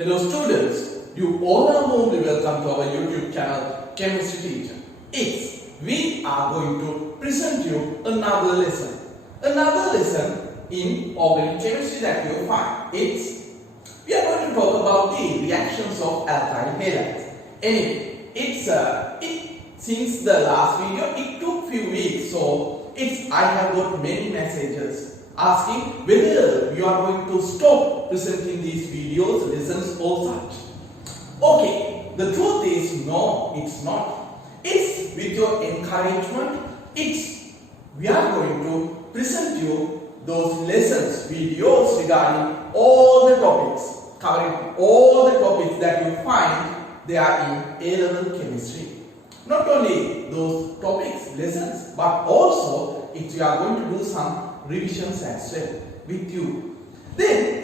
Hello students, you all are warmly welcome to our YouTube channel Chemistry Teacher. We are going to present you another lesson. Another lesson in organic chemistry that you will find. We are going to talk about the reactions of alkyl halides. Anyway, since the last video, it took few weeks, so I have got many messages asking whether you are going to stop presenting these videos, lessons or such. Okay, the truth is no, it's not. It's with your encouragement, we are going to present you those lessons, videos regarding all the topics, covering all the topics that you find they are in A-level chemistry. Not only those topics, lessons, but also we are going to do some revisions as well with you. Then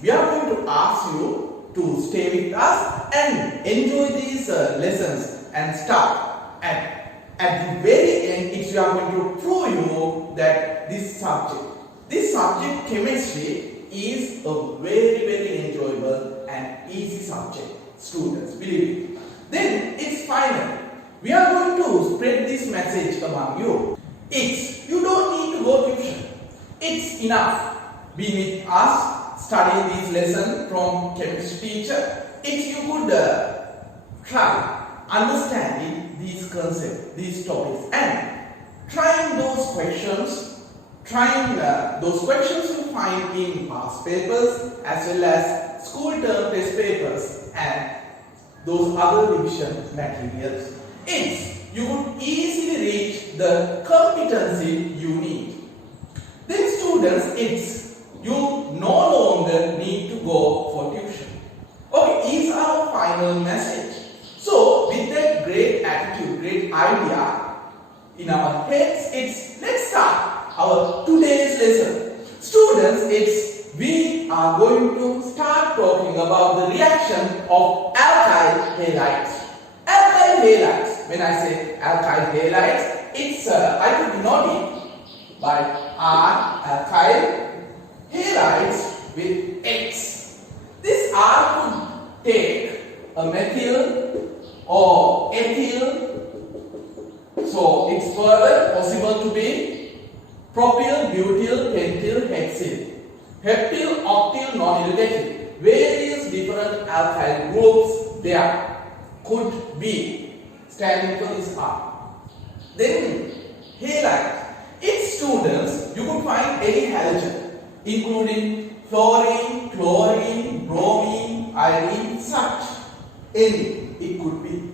we are going to ask you to stay with us and enjoy these lessons and start. At the very end, we are going to prove you that this subject chemistry is a very, very enjoyable and easy subject, students, believe me. Then it's final. We are going to spread this message among you. You don't need to go tuition. It's enough being with us, studying this lesson from chemistry teacher. You could try understanding these concepts, these topics, and trying those questions you find in past papers as well as school term test papers and those other revision materials. You would easily reach the competency you need. Then students, you no longer need to go for tuition. Okay, is our final message. So with that great attitude, great idea in our heads, let's start our today's lesson. Students, we are going to start talking about the reaction of alkyl halides. Alkyl halides. When I say alkyl halides, I could denote it by R, alkyl halides with X. This R could take a methyl or ethyl, so it's further possible to be propyl, butyl, pentyl, hexyl, heptyl, octyl, nonyl, various different alkyl groups there could be standing for this R. Then halide. Students, you could find any halogen, including fluorine, chlorine, bromine, iodine, such. Any it could be.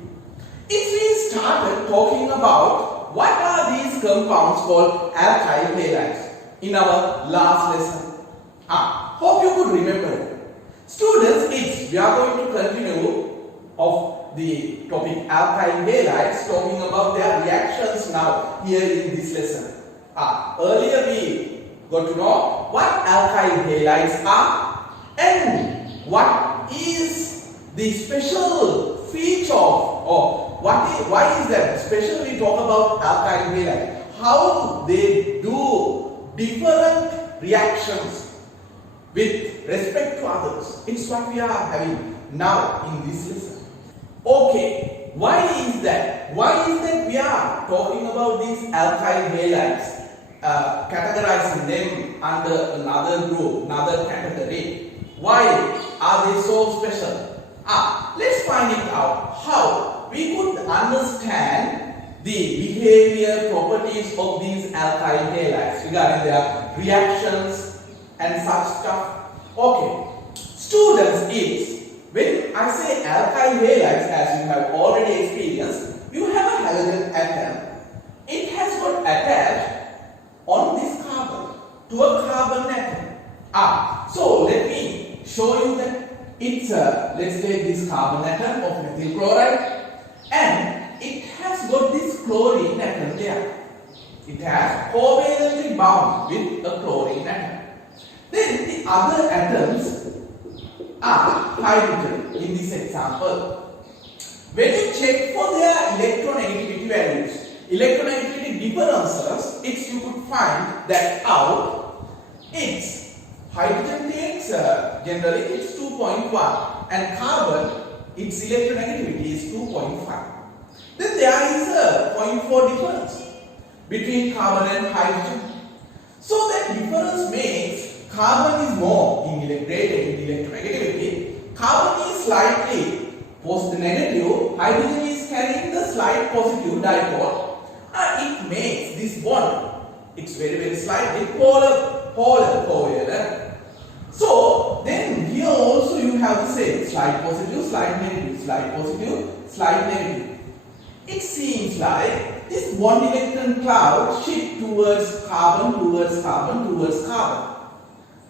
We started talking about what are these compounds called alkyl halides in our last lesson. Hope you could remember it. Students, we are going to continue of the topic alkyl halides, talking about their reactions now here in this lesson. Earlier we got to know what alkyl halides are and what is the special feature or why is that special we talk about alkyl halides, how they do different reactions with respect to others. It's what we are having now in this lesson. Okay, why is that? Why is that we are talking about these alkyl halides, categorizing them under another group, another category? Why are they so special? Let's find it out how we could understand the behavior properties of these alkyl halides regarding their reactions and such stuff. Okay, students, when I say alkyl halides, as you have already experienced, you have a halogen atom. It has got attached on this carbon to a carbon atom. So let me show you that let's take this carbon atom of methyl chloride and it has got this chlorine atom there. It has covalently bound with a chlorine atom. Then the other atoms are hydrogen in this example. When you check for their electronegativity values, electronegativity differences, you could find that out. hydrogen takes generally it's 2.1 and carbon its electronegativity is 2.5. Then there is a 0.4 difference between carbon and hydrogen. So that difference makes carbon is more in electronegativity. Carbon is slightly negative, hydrogen is carrying the slight positive dipole, and it makes this bond, it's very slightly polar covalent. So then here also you have the same slight positive, slight negative, slight positive, slight negative. It seems like this bond electron cloud shift towards carbon, towards carbon, towards carbon.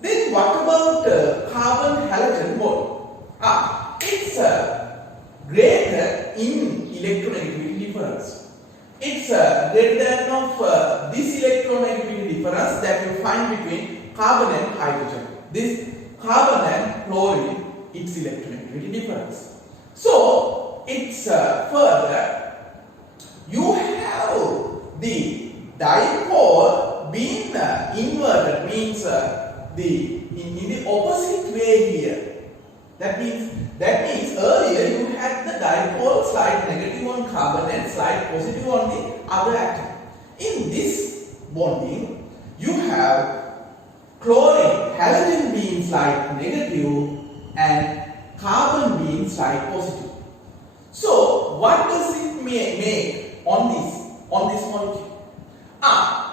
Then what about carbon halogen bond? It's greater in electronegativity difference. It's greater than of this electronegativity difference that you find between carbon and hydrogen. This carbon and chlorine, its electronegativity difference. So it's further. You have the dipole being inverted, means in the opposite way here. That means earlier you had the dipole slight negative on carbon and slight positive on the other atom. In this bonding, you have chlorine, halogen being slight negative and carbon being slight positive. So what does it make on this molecule?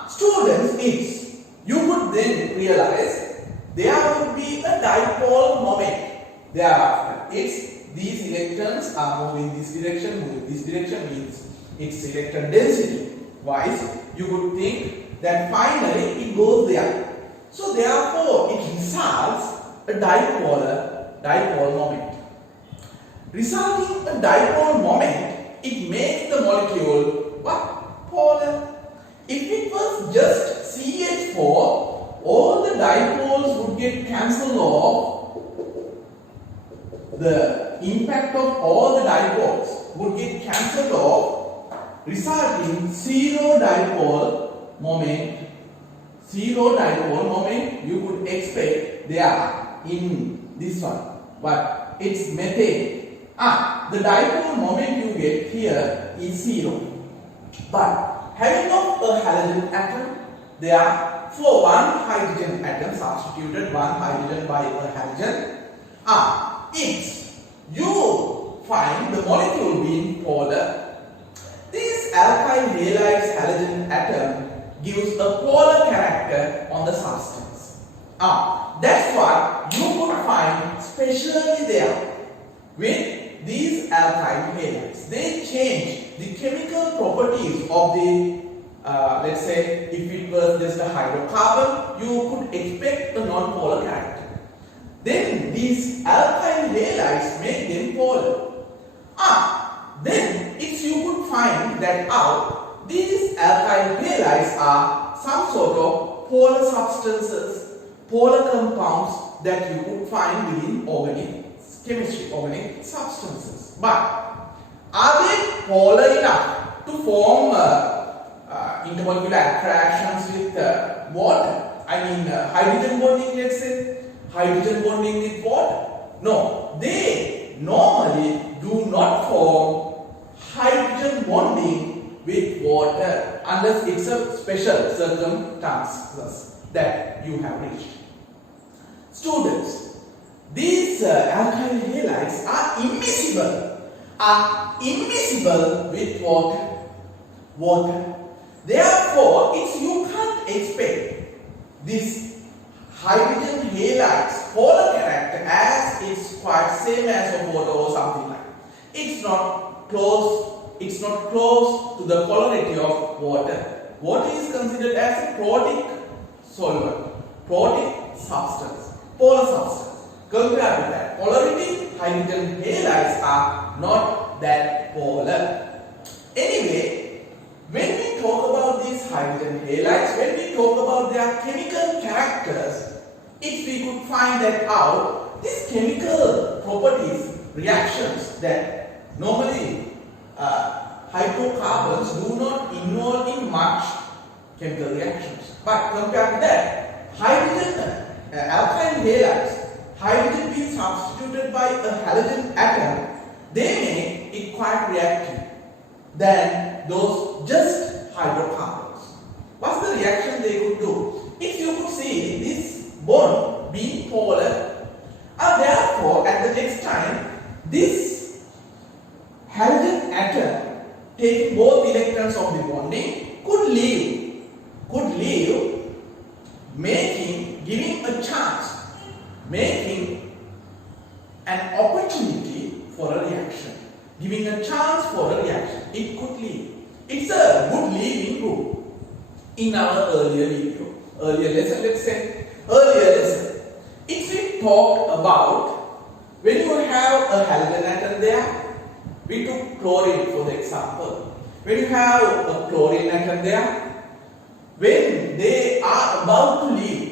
Students, it's you would then realize there would be a dipole moment thereafter. It's these electrons are moving this direction means its electron density wise you would think that finally it goes there. So therefore it results a dipole moment. Resulting a dipole moment, it makes the molecule what? Polar. If it was just CH4, all the dipoles would get cancelled off. The impact of all the dipoles would get cancelled off, resulting zero dipole moment. Zero dipole moment you could expect there in this one, but it's methane. The dipole moment you get here is zero. But having of a halogen atom, there for one hydrogen atom substituted one hydrogen by a halogen. It's you find the molecule being polar. This alkyl halides halogen atom gives a polar character on the substance. That's what you could find especially there with these alkyl halides. They change the chemical properties of the let's say if it was just a hydrocarbon, you could expect a non-polar character. Then these alkyl halides make them polar. Then it's you could find that out these alkyl halides are some sort of polar substances, polar compounds that you could find within organic chemistry, organic substances. But are they polar enough to form intermolecular attractions with water? I mean hydrogen bonding, let's say, hydrogen bonding with water. No, they normally do not form hydrogen bonding with water unless it's a special circumstances that you have reached. Students, these alkyl halides are immiscible with water. Therefore, you can't expect this hydrogen halides polar character as it's quite same as of water or something like that. It's not close to the polarity of water. Water is considered as a protic solvent, protic substance, polar substance. Compared to that polarity, hydrogen halides are not that polar. Anyway, when we talk about these hydrogen halides, when we talk about their chemical characters, if we could find that out, these chemical properties, reactions that normally hydrocarbons do not involve in much chemical reactions. But compared to that, hydrogen alkyl halides, hydrogen being substituted by a halogen atom, they make it quite reactive than those just hydrocarbons. What's the reaction they could do? If you could see this bond being polar, and therefore at the next time this halogen atom taking both electrons of the bonding could leave, giving a chance, making an opportunity for a reaction, giving a chance for a reaction. It could leave. It's a good leaving group. In our earlier lesson, if we talked about when you have a halogen atom there, we took chlorine for the example. When you have a chlorine atom there, when they are about to leave,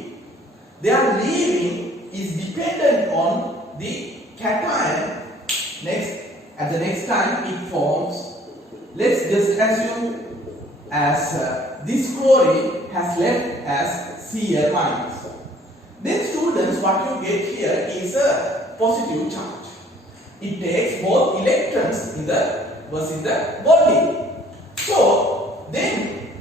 their leaving is dependent on the cation. At the next time it forms, let's just assume as this chlorine has left as Cl minus. Then students, what you get here is a positive charge. It takes both electrons in the bonding. So then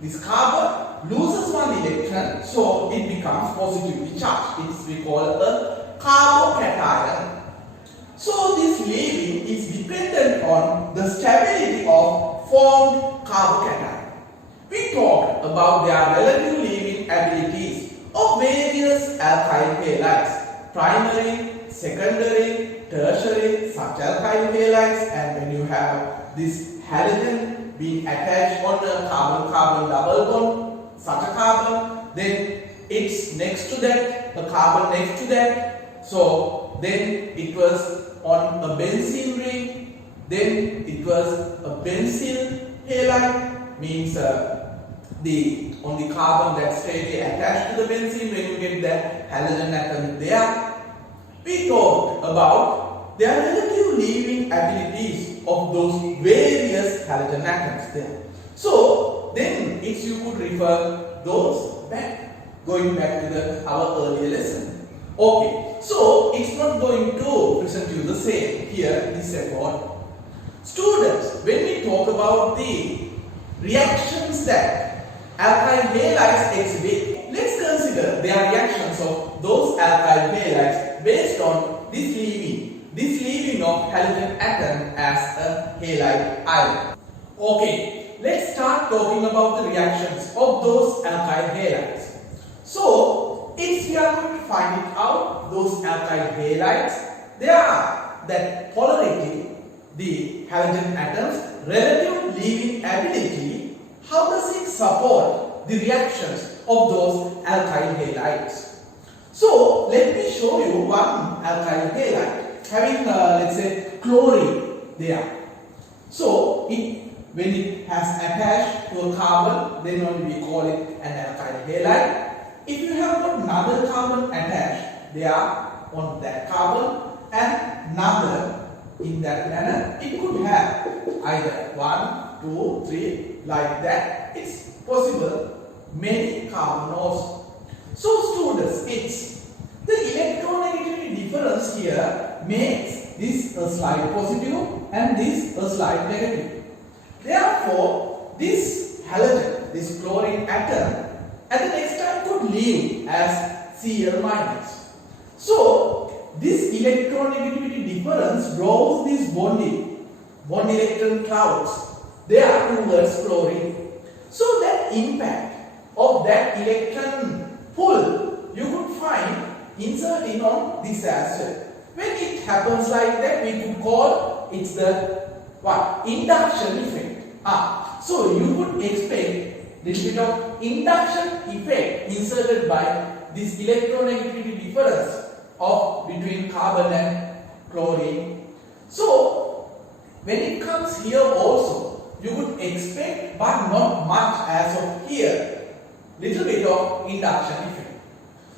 this carbon loses one electron, so it becomes positively charged. We call a carbocation. So this leaving is dependent on the stability of formed carbocation. We talked about their relative leaving abilities of various alkyl halides, primary, secondary, tertiary, such alkyl halides, and when you have this halogen being attached on a carbon-carbon double bond, such a carbon, then it's next to that, the carbon next to that, so then it was on a benzene ring, then it was a benzyl halide, means on the carbon that's straightly attached to the benzene, when you get the halogen atom there. We talked about their relative leaving abilities of those various halogen atoms there. So then if you could refer those back, going back to our earlier lesson. Okay, so it's not going to present you the same here, this effort. Students, when we talk about the reactions that alkyl halides exhibit, let's consider their reactions of those alkyl halides based on this leaving of halogen atom as a halide ion. Okay, let's start talking about the reactions of those alkyl halides. So, if we are going to find it out, those alkyl halides, they are that polarity, the halogen atoms, relative leaving ability, how does it support the reactions of those alkyl halides? So, let me show you one alkyl halide having let's say chlorine there. So, when it has attached to a carbon, then only we call it an alkyl halide. If you have got another carbon attached there on that carbon and another in that manner, it could have either 1, 2, 3 like that. It's possible many carbonyls. So students, it's the electronegativity difference here makes this a slight positive and this a slight negative. Therefore, this halogen, this chlorine atom, at the next time could leave as Cl minus. So, this electronegativity difference draws these bond electron clouds there towards chlorine. So, that impact of that electron pull you could find inserting on this as well. When it happens like that, we could call it's the what? Induction effect. So, you would expect little bit of induction effect inserted by this electronegativity difference of between carbon and chlorine. So when it comes here also, you would expect, but not much as of here, little bit of induction effect.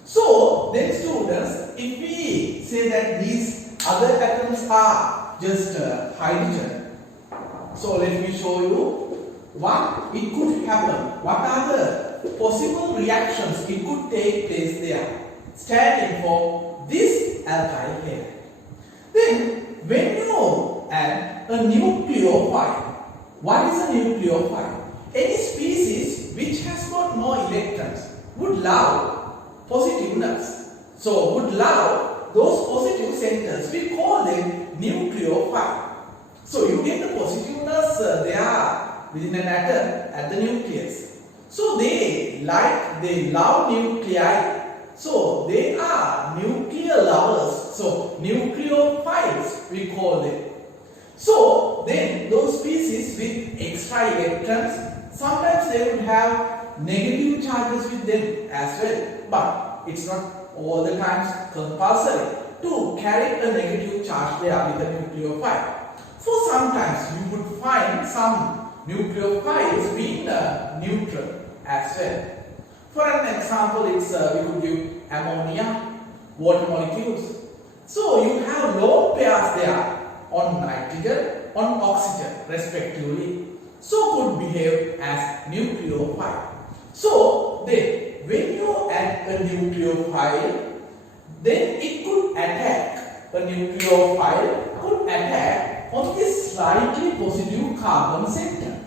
So then students, if we say that these other atoms are just hydrogen, so let me show you what it could happen. What are the possible reactions it could take place there? standing for this alkyl halide. Then when you add a nucleophile, what is a nucleophile? Any species which has got more electrons would love positiveness. So would love those positive centers. We call them nucleophile. So you get the positiveness there within an atom at the nucleus. So they love nuclei. So they are nuclear lovers. So nucleophiles we call them. So then those species with extra electrons, sometimes they would have negative charges with them as well. But it's not all the times compulsory to carry a negative charge there with a nucleophile. For sometimes you would find some nucleophiles being neutral as well. For an example, it's we could give ammonia, water molecules. So you have lone pairs there on nitrogen, on oxygen respectively. So could behave as nucleophile. So then when you add a nucleophile, then it could attack, a nucleophile could attack on this slightly positive carbon center,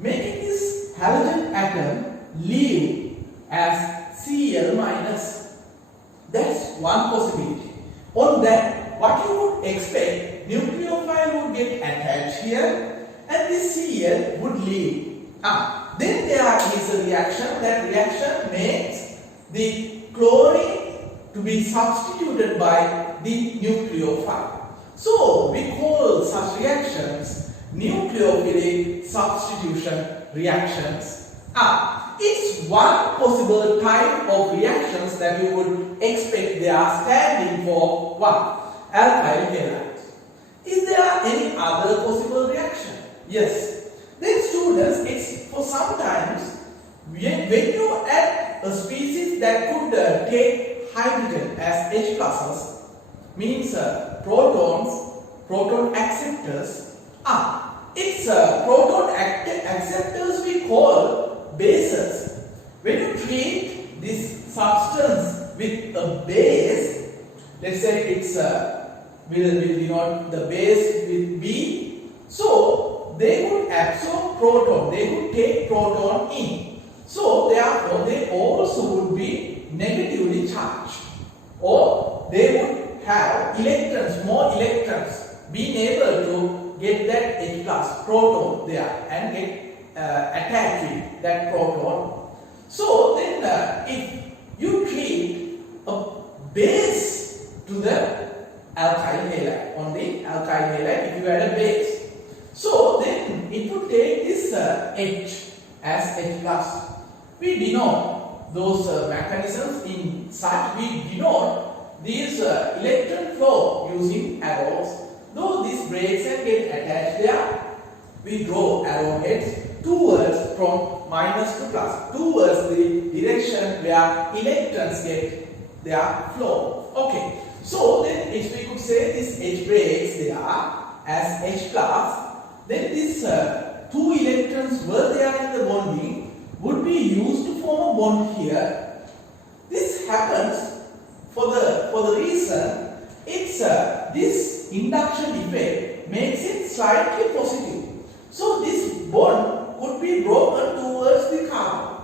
making this halogen atom leave as Cl minus. That's one possibility. On that, what you would expect, nucleophile would get attached here and this Cl would leave. Then there is a reaction. That reaction makes the chlorine to be substituted by the nucleophile. So we call such reactions nucleophilic substitution reactions. It's one possible type of reactions that you would expect. They are standing for what? Alkyl halides. Is there any other possible reaction? Yes. Then students, it's for sometimes when you add a species that could take hydrogen as H pluses, means proton acceptors. It's proton acceptors we call bases. When you treat this substance with a base, let's say it's we'll denote the base with B. So they would absorb proton, they would take proton in. So therefore they also would be negatively charged, or they would have electrons, more electrons, being able to get that H plus proton there and get attacking that proton. So then if you treat a base to the alkyl halide, on the alkyl halide if you add a base, so then it would take this H as H plus. We denote those mechanisms in such, we denote these electron flow using arrows. Though this breaks and get attached there, we draw arrowheads towards from minus to plus, towards the direction where electrons get their flow. Okay, so then if we could say this H breaks there as H plus, then these two electrons were there in the bonding would be used to form a bond here. This happens for the reason it's this induction effect makes it slightly positive. So this bond could be broken towards the carbon,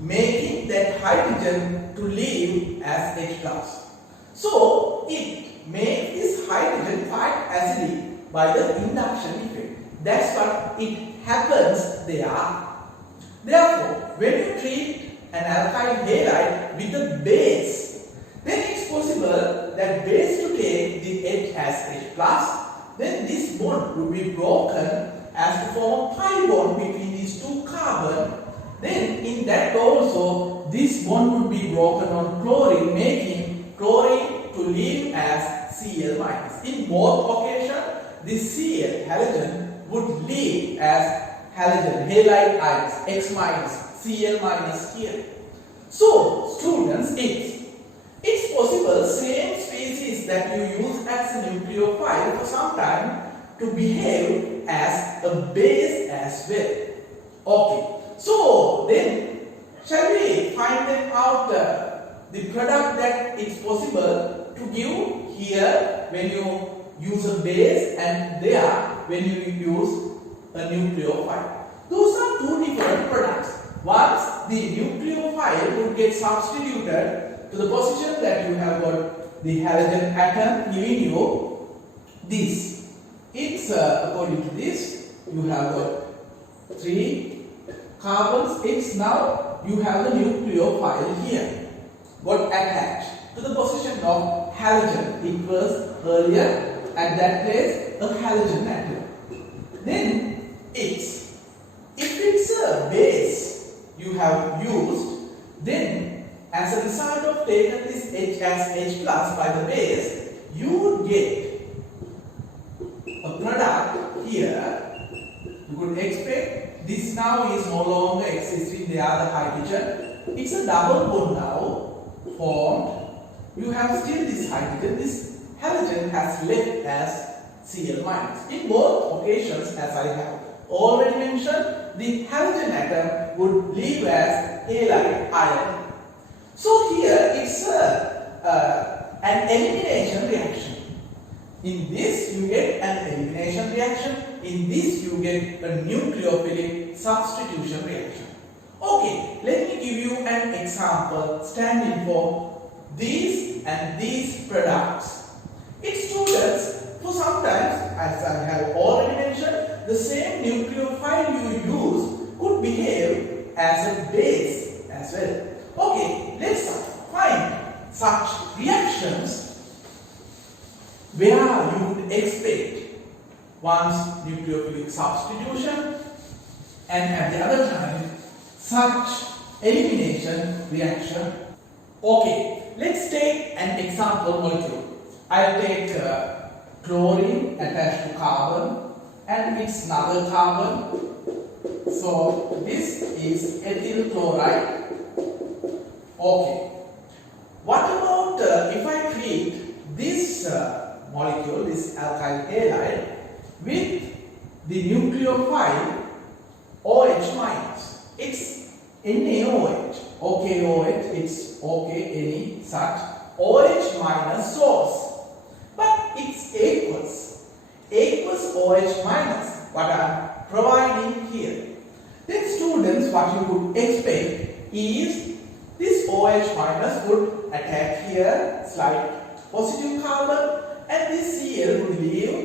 making that hydrogen to leave as H plus. So it makes this hydrogen quite acidic by the induction effect. That's what it happens there. Therefore, when you treat an alkyl halide with a base, then it's possible that base to take the H as H plus, then this bond will be broken as to form a pi bond between these two carbon. Then in that also, this bond would be broken on chlorine, making chlorine to leave as Cl minus. In both occasions, this Cl halogen would leave as halogen, halide ions, X minus, Cl minus here. So, students, it's possible same species that you use as a nucleophile for some time to behave as a base as well. Okay, so then shall we find them out the product that it's possible to give here when you use a base and there when you use a nucleophile. Those are two different products. Once the nucleophile would get substituted to the position that you have got the halogen atom giving you this. It's according to this, you have got 3 carbons. It's now you have the nucleophile here got attached to the position of halogen. It was earlier at that place a halogen atom. Then if it's a base you have used, then as a result of taking this H as H plus by the base, you would get a product here. You could expect this now is no longer existing, they are the hydrogen. It's a double bond now formed. You have still this hydrogen, this halogen has left as Cl minus. In both occasions, as I have already mentioned, the halogen atom would leave as halide ion. So here it's an elimination reaction. In this you get an elimination reaction. In this you get a nucleophilic substitution reaction. Okay, let me give you an example standing for these and these products. It's students who sometimes, as I have already mentioned, the same nucleophile you use could behave as a base as well. Okay, let's find such reactions where you would expect one's nucleophilic substitution and at the other time such elimination reaction. Okay, let's take an example molecule. I'll take chlorine attached to carbon and it's another carbon. So this is ethyl chloride. Okay. What about if I treat this molecule, this alkyl halide, with the nucleophile OH minus? It's NaOH, OKOH, it's OK, any such OH minus source. But it's aqueous OH minus, what I'm providing here. Then students, what you would expect is this OH minus would attack here, slight positive carbon, and this Cl would leave,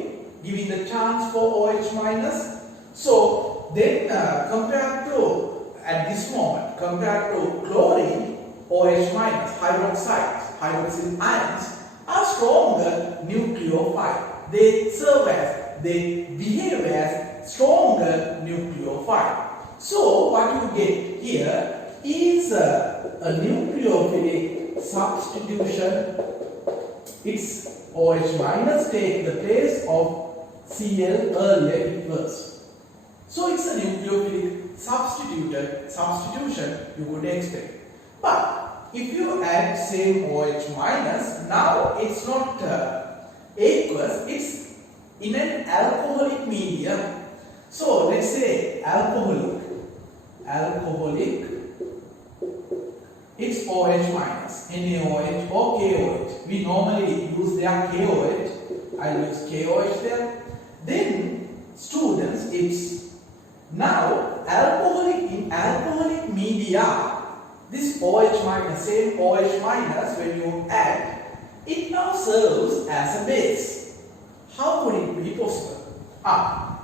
giving the chance for OH minus. So then compared to, at this moment, compared to chlorine, OH minus, hydroxyl ions are stronger nucleophile. They behave as stronger nucleophile. So what you get here is a nucleophilic substitution. It's OH minus take the place of Cl earlier it was. So it's a nucleophilic substitution you would expect. But if you add same OH minus, now it's not aqueous, it's in an alcoholic medium. So let's say alcoholic, it's OH minus, NaOH or KOH. We normally use their KOH. I use KOH there. Then students, it's now alcoholic in alcoholic media. This OH minus, same OH minus, when you add, it now serves as a base. How could it be possible?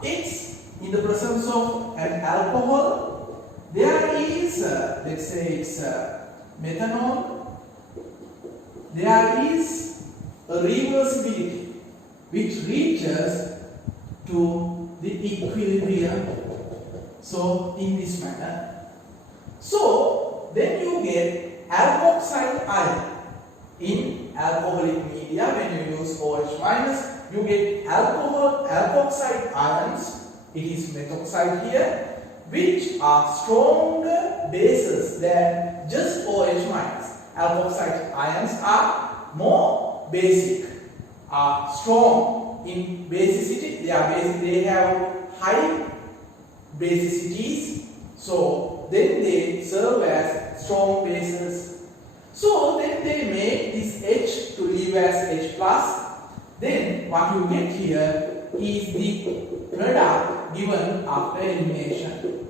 It's in the presence of an alcohol. There is, let's say it's methanol. There is a reversibility which reaches to the equilibrium. So in this manner. So then you get alkoxide ion. In alcoholic media, when you use OH minus, you get alkoxide ions. It is methoxide here, which are stronger bases than just OH minus. Alkoxide ions are more basic, are strong in basicity. They have high basicities. So then they serve as strong bases. So then they make this H to leave as H plus. Then what you get here is the product given after elimination.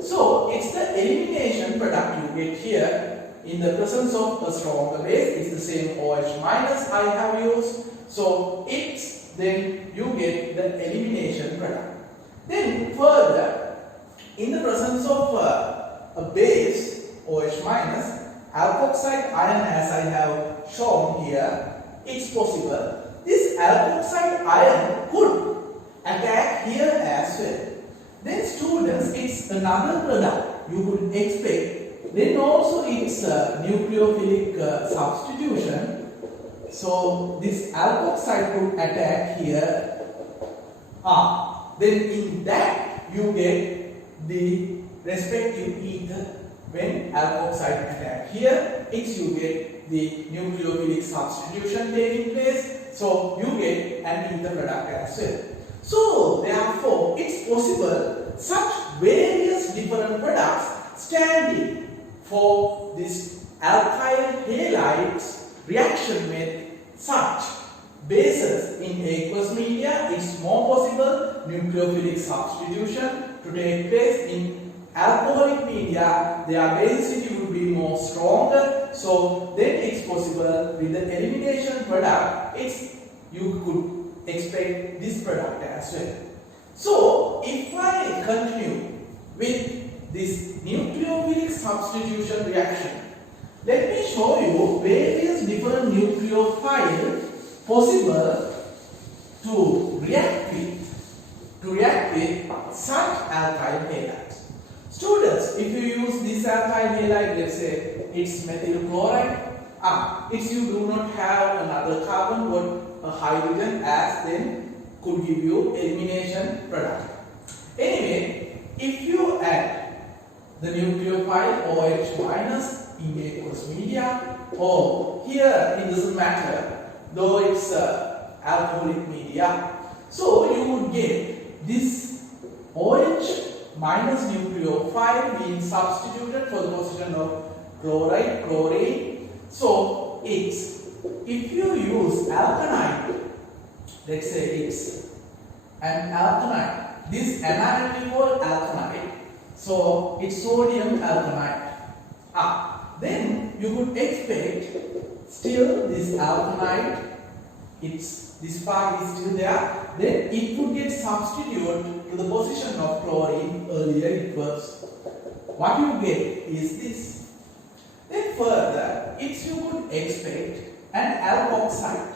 So it's the elimination product you get here in the presence of a stronger base. It's the same OH minus I have used. So it's then you get the elimination product. Then further, in the presence of a base OH minus, alkoxide ion as I have shown here, it's possible this alkoxide ion could attack here as well. Then students, it's another product you could expect. Then also it's a nucleophilic substitution. So this alkoxide could attack here. Then in that you get the respective ether. When alkoxide attack here, it's you get the nucleophilic substitution taking place. So you get an ether product as well. So therefore, it's possible such various different products standing for this alkyl halides reaction with such bases in aqueous media. It's more possible nucleophilic substitution to take place in alcoholic media. Their basicity would be more stronger. So then it's possible with the elimination product, you could expect this product as well. So if I continue with this nucleophilic substitution reaction, let me show you various different nucleophiles possible to react with such alkyl halides. Students, if you use this alkyl halide, let's say it's methyl chloride, if you do not have another carbon but a hydrogen, as then could give you elimination product. Anyway, if you add the nucleophile OH minus in aqueous media, or here it doesn't matter, though it's alcoholic media, so you would get this OH minus nucleophile being substituted for the position of chloride, chlorine. So it's, if you use alkanite, let's say it's an alkanite, this anion we call alkanite, so it's sodium alkanite. Then you could expect still this alkanite, this part is still there, then it would get substituted to the position of chlorine. Earlier it was. What you get is this. Then further, you could expect an alkoxide,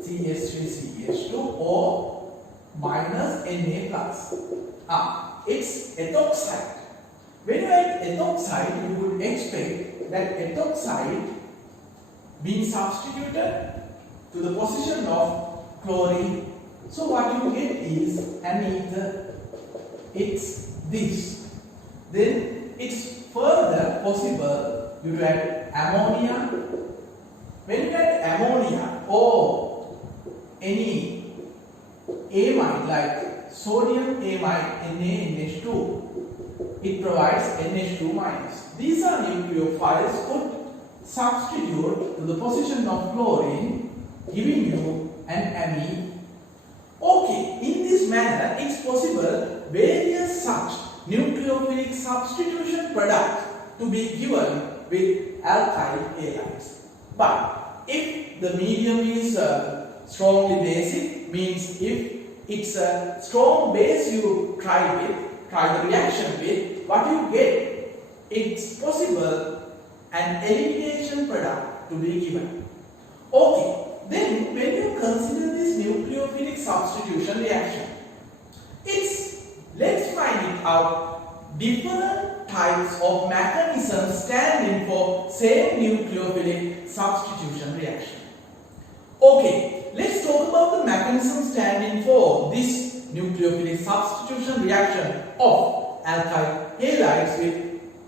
CH3CH2 or minus Na plus. It's ethoxide. When you add ethoxide, you would expect that ethoxide being substituted to the position of chlorine. So what you get is an ether. It's this. Then it's further possible you add ammonia. When you add ammonia or any amide like sodium amide NaNH2, it provides NH2 minus. These are nucleophiles could substitute to the position of chlorine, giving you an amine. Okay, in this manner, it's possible various such nucleophilic substitution products to be given with alkyl halides. But if the medium is strongly basic, means if it's a strong base you try the reaction with, what you get, it's possible an elimination product to be given. Okay, then when you consider this nucleophilic substitution reaction, let's find it out different types of mechanisms standing for same nucleophilic substitution reaction. Okay, let's talk about the mechanism standing for this nucleophilic substitution reaction of alkyl halides with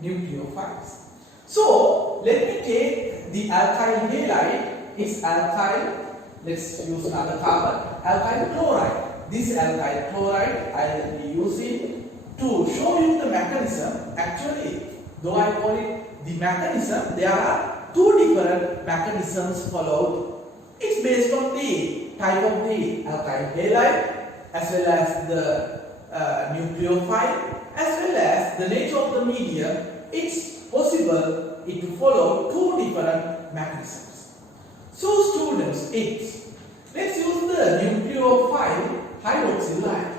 nucleophiles. So let me take the alkyl halide. It's alkyl, let's use another carbon, alkyl chloride. This alkyl chloride I will be using to show you the mechanism. Actually, though I call it the mechanism, there are two different mechanisms followed. It's based on the type of the alkyl halide as well as the nucleophile as well as the nature of the medium. It's possible it to follow two different mechanisms. So students, let's use the nucleophile hydroxylide.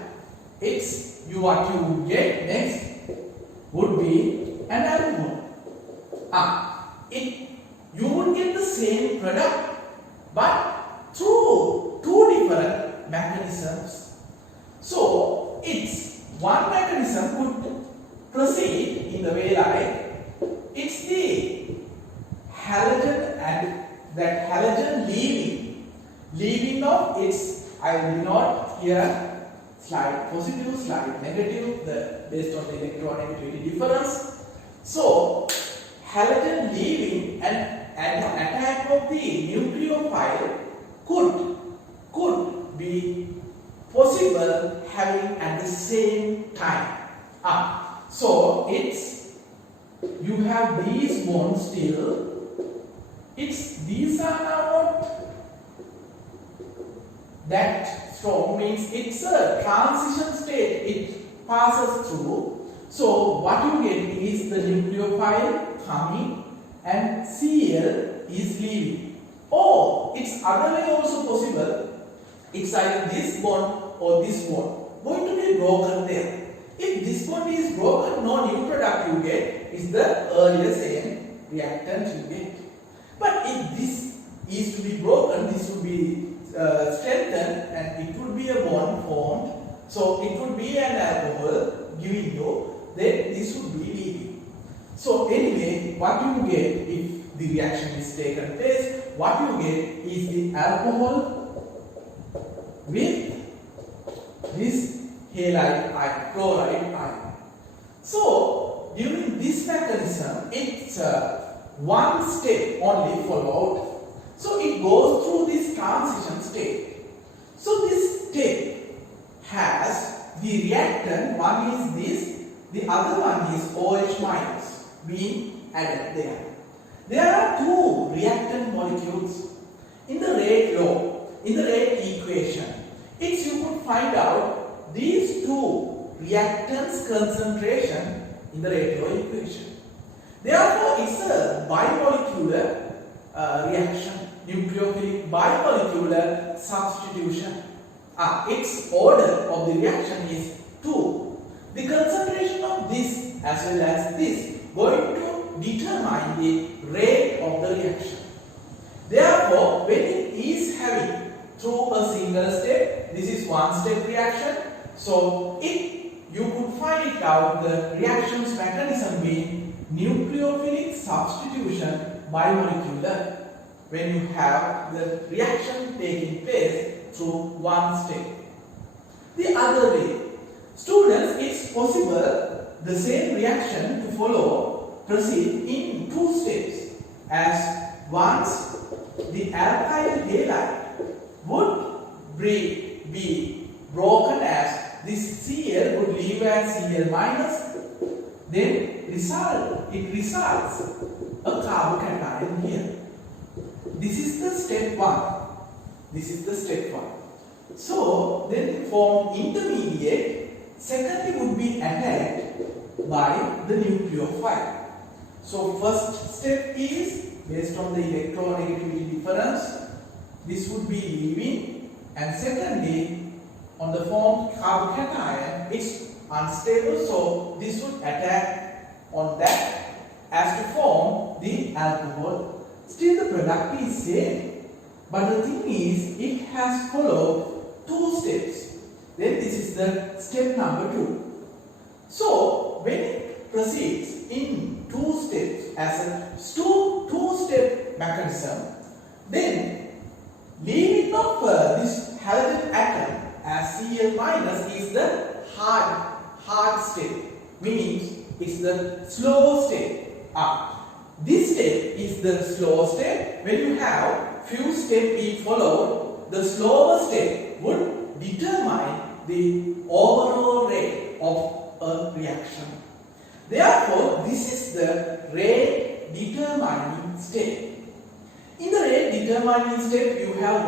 What you get next would be an alcohol. You would get the same product but through two different mechanisms. So one mechanism would proceed in the way like it's the halogen and that halogen leaving of its, I will not here slide positive, slide negative, based on the electronegativity difference. So halogen leaving and an attack of the nucleophile could be possible having at the same time. So you have these bonds still. These are now not that strong, means it's a transition state it passes through. So what you get is the nucleophile coming and Cl is leaving. Or it's other way also possible. It's either this bond or this bond going to be broken there. If this bond is broken, no new product you get, is the earlier same reactant you get. But if this is to be broken, this would be strengthened and it would be a bond formed. So it would be an alcohol giving you, then this would be leaving. So anyway, what you get if the reaction is taken place, what you get is the alcohol with this halide ion, chloride ion. So during this mechanism, it's one step only followed. So it goes through this transition state. So this step has the reactant, one is this, the other one is OH minus being added there. There are two reactant molecules in the rate law, in the rate equation. You could find out these two reactants concentration in the rate law equation. Therefore, it's a bimolecular reaction, nucleophilic bimolecular substitution. Its order of the reaction is 2. The concentration of this as well as this going to determine the rate of the reaction. Therefore, when it is having through a single step, this is one step reaction. So, you could find it out the reaction's mechanism being nucleophilic substitution bimolecular when you have the reaction taking place through one step. The other way, students, it's possible the same reaction to proceed in two steps, as once the alkyl halide would be broken as this Cl would leave as Cl minus, then it results a carbocation here. This is the step 1. So then form intermediate, secondly would be attacked by the nucleophile. So first step is based on the electronegativity difference, this would be leaving, and secondly on the form carbocation, it's unstable, so this would attack on that as to form the alcohol. Still the product is same, but the thing is it has followed two steps. Then this is the step number 2. So when it proceeds in two steps as a two-step mechanism, then leaving of this halogen atom as Cl minus is the hard step, means it's the slow step. This step is the slow step. When you have few steps being followed, the slower step would determine the overall rate of a reaction. Therefore, this is the rate determining step. determining step, you have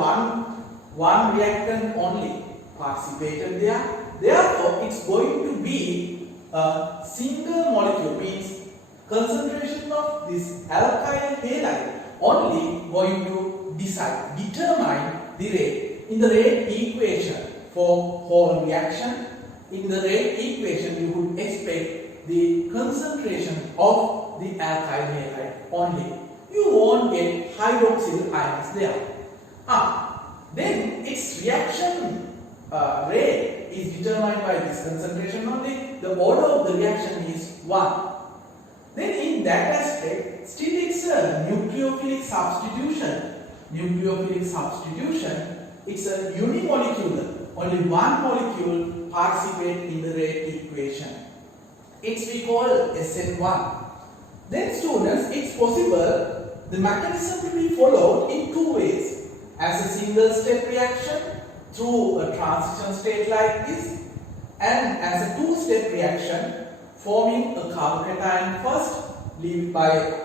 one reactant only participated there. Therefore, it's going to be a single molecule, means concentration of this alkyl halide only going to determine the rate. In the rate equation for whole reaction, in the rate equation you would expect the concentration of the alkyl halide only. You won't get hydroxyl ions there. Then its reaction rate is determined by this concentration only. The order of the reaction is 1. Then in that aspect, still it's a nucleophilic substitution. Nucleophilic substitution, it's a unimolecular. Only one molecule participates in the rate equation. It's we call SN1. Then students, it's possible the mechanism to be followed in two ways. As a single step reaction through a transition state like this, and as a two-step reaction forming a carbocation first,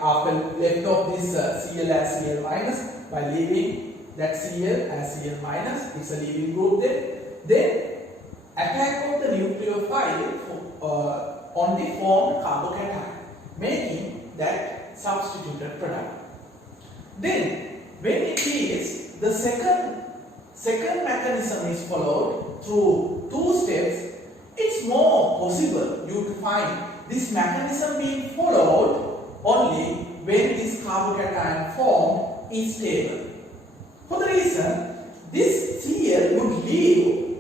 after left of this Cl as Cl minus, by leaving that Cl as Cl minus, it's a leaving group then attack of the nucleophile on the formed carbocation, making that substituted product. Then when it is the second mechanism is followed through two steps, it's more possible you to find this mechanism being followed only when this carbocation form is stable. For the reason, this Cl would leave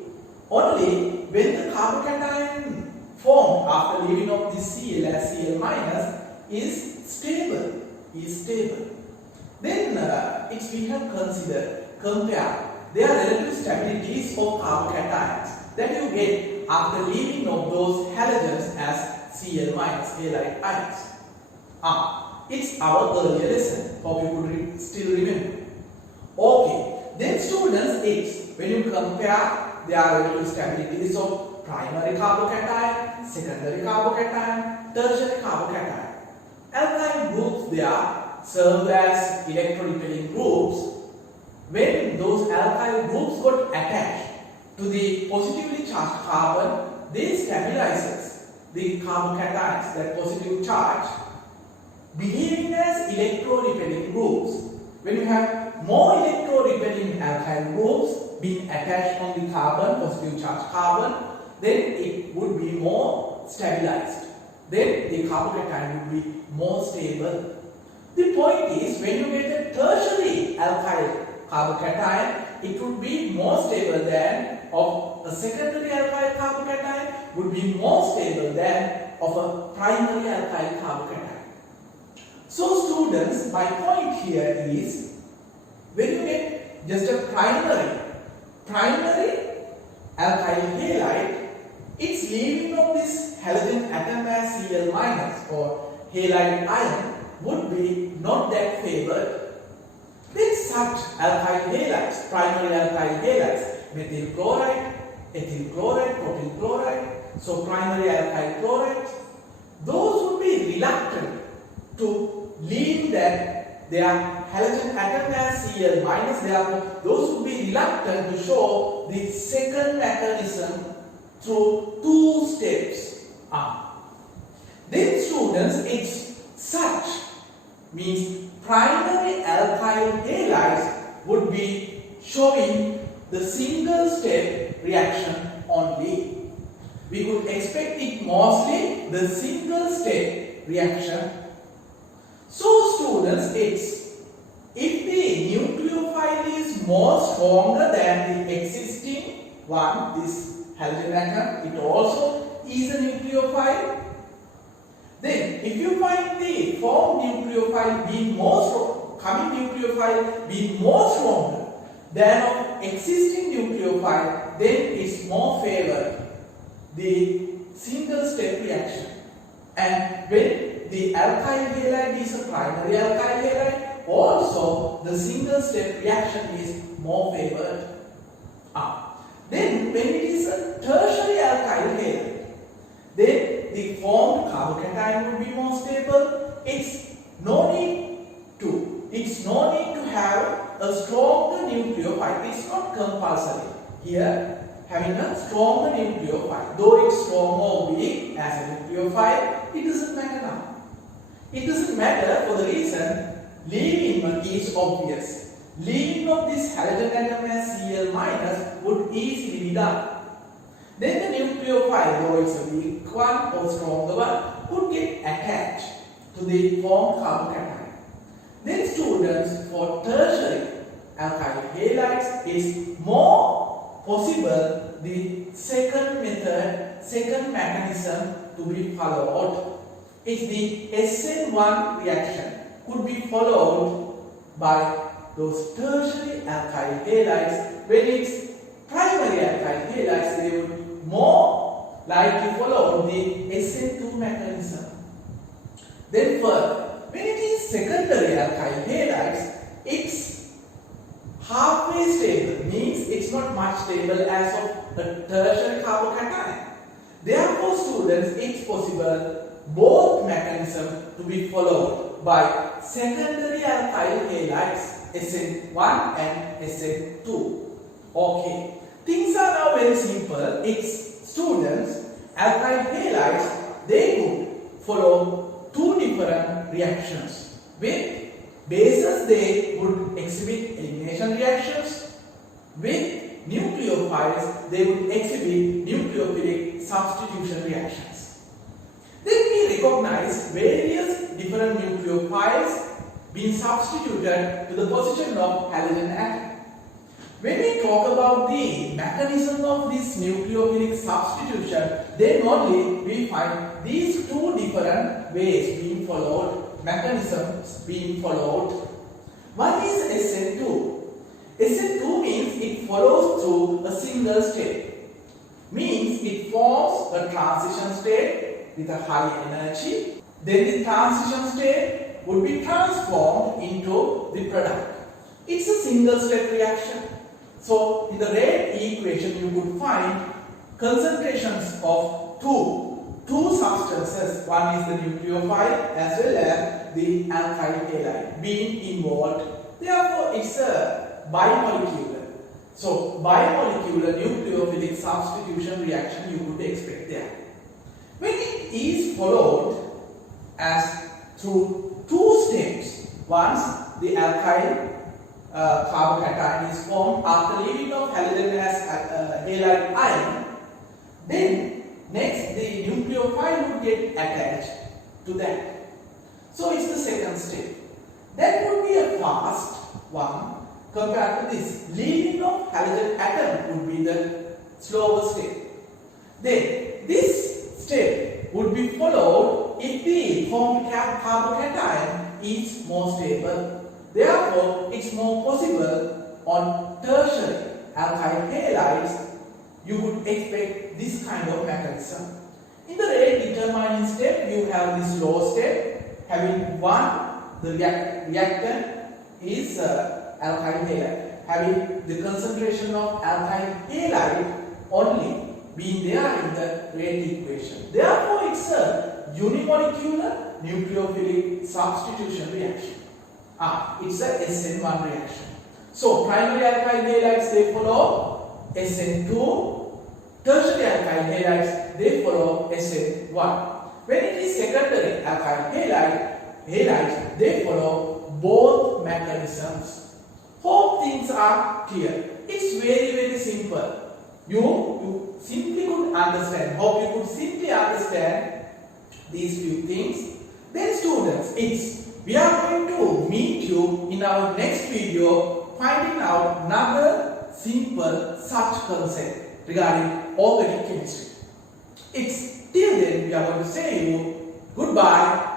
only when the carbocation formed after leaving of this Cl as Cl minus is stable. Then we have compare their relative stabilities of carbocations that you get after leaving of those halogens as Cl minus halide ions. It's our earlier lesson. Hope you could still remember. Okay. Then students, when you compare their relative stabilities of primary carbocation, secondary carbocation, tertiary carbocation, alkyl groups there serve as electrorepelling groups. When those alkyl groups got attached to the positively charged carbon, they stabilizes the carbocations, that positive charge, behaving as electrorepelling groups. When you have more electrorepelling alkyl groups being attached on the carbon, positive charged carbon, then it would be more stabilized. Then the carbocation would be more stable. The point is, when you get a tertiary alkyl carbocation, it would be more stable than of a secondary alkyl carbocation, would be more stable than of a primary alkyl carbocation. So students, my point here is, when you get just a primary alkyl halide, its leaving of this halogen atom as Cl minus or halide ion would be not that favored. Then such alkyl halides, primary alkyl halides, methyl chloride, ethyl chloride, propyl chloride, so primary alkyl chlorides, those would be reluctant to leave that their halogen atom as Cl minus, therefore those would be reluctant to show the second mechanism through two steps. Then students, it's such means primary alkyl halides would be showing the single step reaction only. We could expect it mostly the single step reaction. So students, if the nucleophile is more stronger than the existing one, this halogen atom, it also is a nucleophile. Then, if you find the formed nucleophile being more strong, coming nucleophile being more stronger than of existing nucleophile, then it's more favored the single step reaction. And when the alkyl halide is a primary alkyl halide, also the single step reaction is more favored. Then when it is a tertiary alkyl halide, then the formed carbocation would be more stable. It's no need to have a compulsory. Here, having a stronger nucleophile. Though it's strong or weak as a nucleophile, it doesn't matter now. It doesn't matter for the reason leaving is obvious. Leaving of this halogen atom as Cl minus would easily be done. Then the nucleophile, though it's a weak one or stronger one, would get attached to the formed carbocation. Then students, for tertiary alkyl halides, is more possible the second method, second mechanism to be followed. It's the SN1 reaction could be followed by those tertiary alkyl halides. When it's primary alkyl halides, they would more likely follow the SN2 mechanism. Then further, when it is secondary alkyl halides, it's halfway stable, means it's not much stable as of a tertiary carbocation. Therefore, students, it's possible both mechanisms to be followed by secondary alkyl halides SN1 and SN2. Okay, things are now very simple. It's students, alkyl halides, they could follow two different reactions. With bases, they would exhibit elimination reactions. With nucleophiles, they would exhibit nucleophilic substitution reactions. Then we recognize various different nucleophiles being substituted to the position of halogen atom. When we talk about the mechanism of this nucleophilic substitution, then only we find these two different ways being followed, mechanisms being followed. One is SN2. SN2 means it follows through a single step. Means it forms a transition state with a high energy. Then the transition state would be transformed into the product. It's a single step reaction. So in the red equation you could find concentrations of two substances. One is the nucleophile as well as the alkyl halide being involved. Therefore, it's a bimolecular. So bimolecular nucleophilic substitution reaction you could expect there. When it is followed as through two steps, once the alkyl carbocation is formed after leaving of halogen as halide ion, then next the nucleophile would get attached to that. So it's the second step. That would be a fast one compared to this. Leaving of halogen atom would be the slower step. Then this step would be followed if the formed carbocation is more stable. Therefore, it's more possible on tertiary alkyl halides you would expect this kind of mechanism. In the rate determining step, you have this low step having one, the reactant is alkyl halide, having the concentration of alkyl halide only being there in the rate equation. Therefore, it's a unimolecular nucleophilic substitution reaction. It's a SN1 reaction. So primary alkyl halides they follow SN2, tertiary alkyl halides they follow SN1. When it is secondary alkyl halides they follow both mechanisms. Hope things are clear. It's very simple. You simply could understand. Hope you could simply understand these few things. Then students, we are going to meet you in our next video finding out another simple such concept regarding organic chemistry. Till then we are going to say you goodbye.